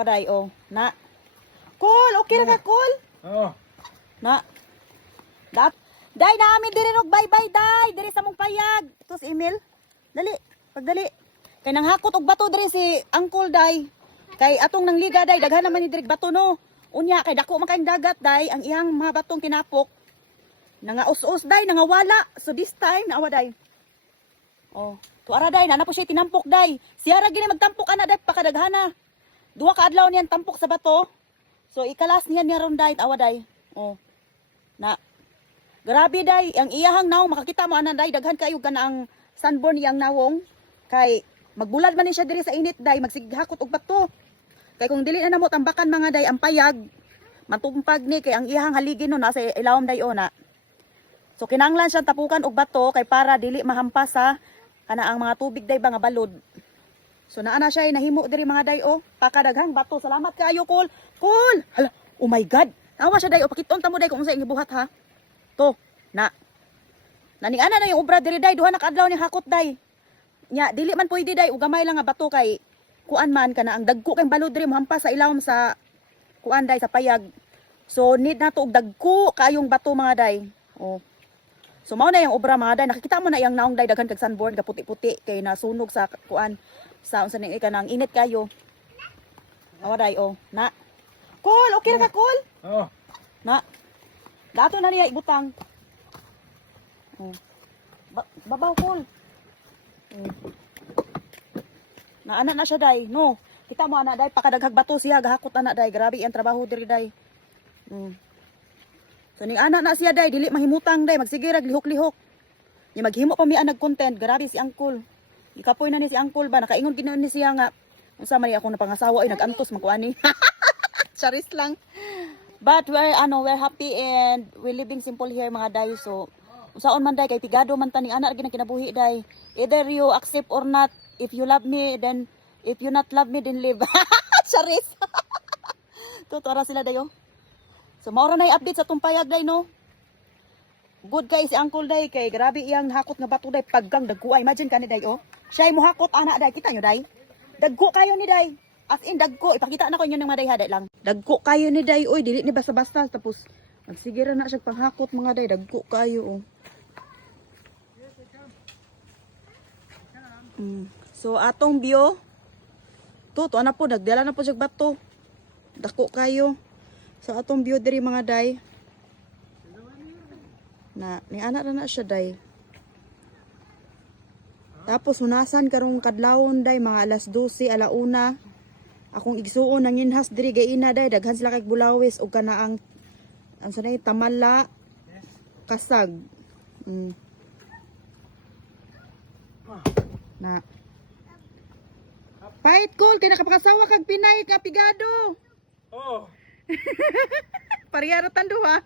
Awaday oh. Na. Cool, okay ra ka cool? Oo. Na. Day namin diri og bye-bye day, diri sa mong payag. Tus email. Dali, pagdali. Kay nang hakot og bato diri si Uncle day. Kay atong nang liga day, daghan naman ni diri bato no. Unya kay dako man kay dagat day, ang iyang mga batong tinapok. Nangaus-us day, nangawala. So this time naawa day. Oh, tuara day, na po siya tinampok day. Siya ra gini magtampok ana day pakadaghana. Duha ka adlaw niyan tampok sa bato. So ikalas niyan ron day, awa day. Oh. Na grabe day, ang iyahang nawong makakita mo ana day, daghan kayo kana ang sunburn iyang nawong. Kay magbulad man ni siya diri sa init day, magsighakot og bato. Kay kung dili na namo tambakan mga day ang payag, matumpag ni kay ang iyahang haligi no nasa ilawom day ona. So kinahanglan siya tapukan og bato kay para dili mahampas sa kana ang mga tubig day ba nga balod. So naa na siya nahimo diri mga day oh, pakadaghang bato. Salamat kaayo Cool. Cool. Hala, oh my god. Tawa siya day, o pakiton ta mo day kung unsa gibuhat ha. To, na. Naning ana na yung obra diri day, duha na ka adlaw ni hakot day. Nya dili man pwede day, ugamay lang nga bato kay kuan man kana ang dagko kay balod diri mohampas sa ilawom sa kuan day sa payag. So need na to og dagko kayong bato mga day. Oh. So mao na yung obra mga day, nakikita mo na yang naong day daghan kag sunburn ka puti-puti kay nasunog sa kuan sa unsa ning kanang init kayo. Awa day oh, na. Cool, okay ra ka Cool? Oo. Na. Dato na niya ibutang. Oh. Babaw Cool. Na ana na siya day, no. Kita mo ana day pakadaghag bato siya gahakot ana day. Grabe ang trabaho diri day. So ning ana na siya day, dili mahimutang day, magsige rag lihok-lihok. Ni maghimo pa mi anag content, grabe si Uncle. Ikapoy na ni si Uncle ba, nakaingon gid ni siya nga unsa man ako napangasawa ay nagantos magkuani. Charis lang. But we're happy and we're living simple here mga day. So unsaon man day kay pigado man ta ni ana gyud kinabuhi day. Either you accept or not. If you love me then if you not love me then live. Charis. Tutora sila dayo. So maura na i-update sa tumpayag day no. Good kay si Uncle day kay grabe iyang hakot nga bato day paggang dagko. Imagine kani day oh. Siya mo hakot ana day, kita nyo day. Dagko kayo ni day. As in dagko, ipakita na ko inyo ng mga day haday lang. Dagko kayo ni day oy, dili ni basta-basta tapos magsigira na siya panghakot mga day, dagko kayo oh. So atong view to ana po nagdala na po siya bato. Dako kayo. So atong view diri mga day. Na ni ana na siya day. Tapos hunasan karong kadlawon day mga alas 12, alauna. Akong igsuon nang inhas diri gayina day daghan sila kay bulawis og kana ang sanay tamala kasag. Na. Pait Cool kay nakapakasawa kag Pinay ka pigado. Oo. Pariyara tanduha.